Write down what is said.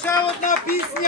ще одна пісня.